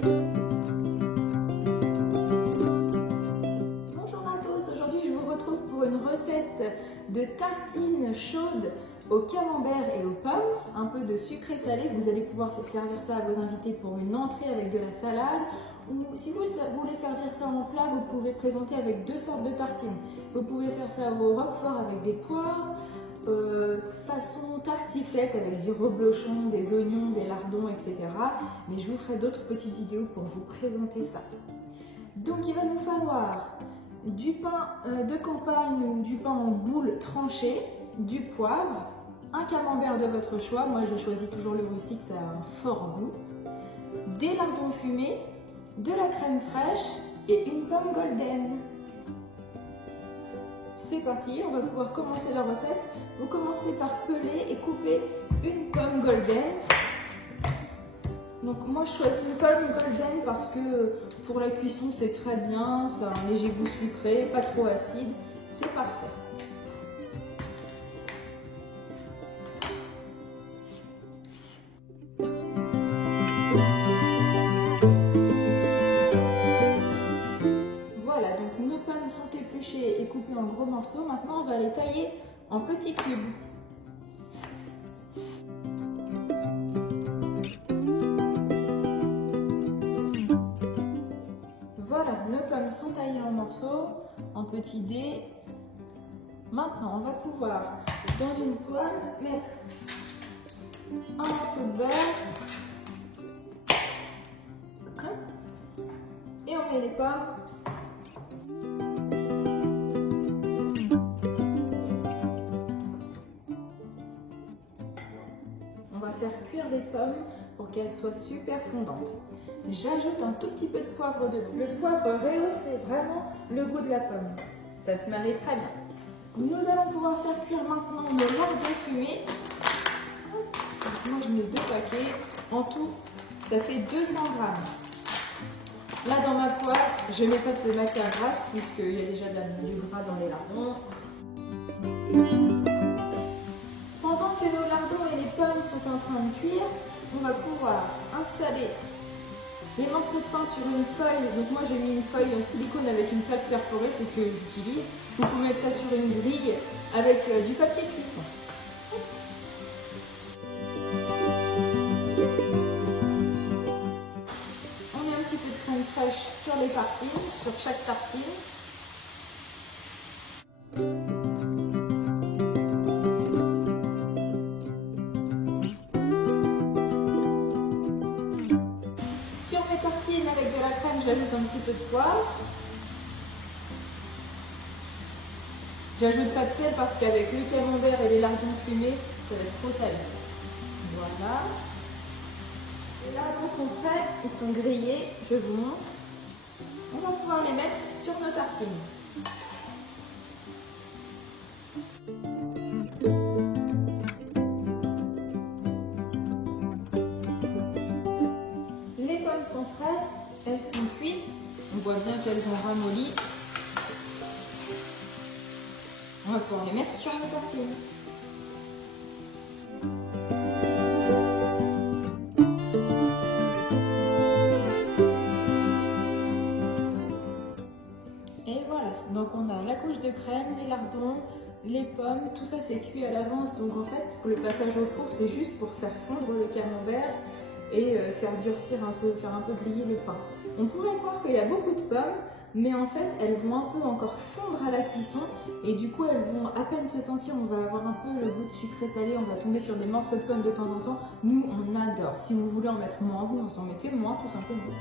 Bonjour à tous, aujourd'hui je vous retrouve pour une recette de tartines chaudes au camembert et aux pommes, un peu de sucré salé. Vous allez pouvoir servir ça à vos invités pour une entrée avec de la salade, ou si vous voulez servir ça en plat, vous pouvez présenter avec deux sortes de tartines. Vous pouvez faire ça au roquefort avec des poires, façon tartiflette avec du reblochon, des oignons, des lardons, etc. Mais je vous ferai d'autres petites vidéos pour vous présenter ça. Donc il va nous falloir du pain de campagne ou du pain en boule tranché, du poivre, un camembert de votre choix, moi je choisis toujours le rustique, ça a un fort goût, des lardons fumés, de la crème fraîche et une pomme golden. C'est parti, on va pouvoir commencer la recette. Vous commencez par peler et couper une pomme golden. Donc moi je choisis une pomme golden parce que pour la cuisson c'est très bien, ça a un léger goût sucré, pas trop acide, c'est parfait. Voilà, donc nos pommes sont épluchées et coupées en gros morceaux. Maintenant on va les tailler en petits cubes. Voilà, nos pommes sont taillées en morceaux, en petits dés. Maintenant, on va pouvoir, dans une poêle, mettre un morceau de beurre. Et on met les pommes. On va faire cuire les pommes pour qu'elles soient super fondantes. J'ajoute un tout petit peu de poivre dedans. Le poivre rehausse vraiment le goût de la pomme. Ça se marie très bien. Nous allons pouvoir faire cuire maintenant nos lardons fumés. Moi je mets 2 paquets. En tout, ça fait 200 grammes. Là dans ma poêle, je ne mets pas de matière grasse puisqu'il y a déjà du gras dans les lardons. Pendant que nos lardons et les pommes sont en train de cuire, on va pouvoir installer les morceaux de pain sur une feuille. Donc moi j'ai mis une feuille en silicone avec une plaque perforée, c'est ce que j'utilise. Vous pouvez mettre ça sur une grille avec du papier cuisson. On met un petit peu de crème fraîche sur les tartines, sur chaque tartine. Sur mes tartines avec de la crème, j'ajoute un petit peu de poivre. J'ajoute pas de sel parce qu'avec le camembert et les lardons fumés, ça va être trop salé. Voilà. Les lardons sont prêts, ils sont grillés, je vous montre. On va pouvoir les mettre sur nos tartines. Les pommes sont prêtes, elles sont cuites. On voit bien qu'elles ont ramolli. On va pouvoir les mettre sur nos tartines. Et voilà, donc on a la couche de crème, les lardons, les pommes, tout ça c'est cuit à l'avance. Donc en fait, le passage au four, c'est juste pour faire fondre le camembert et faire durcir un peu, faire un peu griller le pain. On pourrait croire qu'il y a beaucoup de pommes, mais en fait elles vont un peu encore fondre à la cuisson et du coup elles vont à peine se sentir, on va avoir un peu le goût de sucré salé, on va tomber sur des morceaux de pommes de temps en temps. Nous on adore, si vous voulez en mettre moins, vous en mettez moins tout simplement.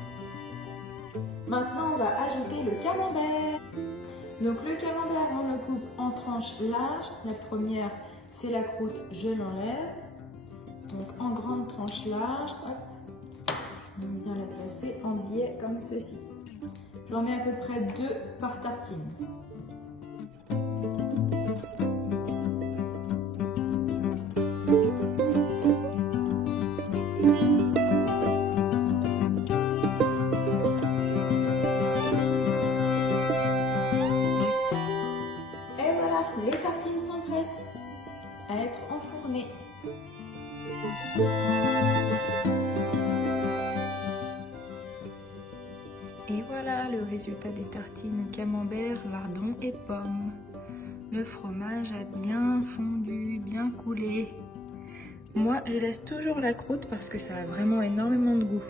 Maintenant on va ajouter le camembert. Donc le camembert on le coupe en tranches larges. La première c'est la croûte, je l'enlève. Donc en grandes tranches larges, hop, on vient la placer en biais comme ceci. J'en mets à peu près 2 par tartine. Et voilà, les tartines sont prêtes à être enfournées. Et voilà le résultat des tartines camembert, lardons et pommes. Le fromage a bien fondu, bien coulé. Moi, je laisse toujours la croûte parce que ça a vraiment énormément de goût.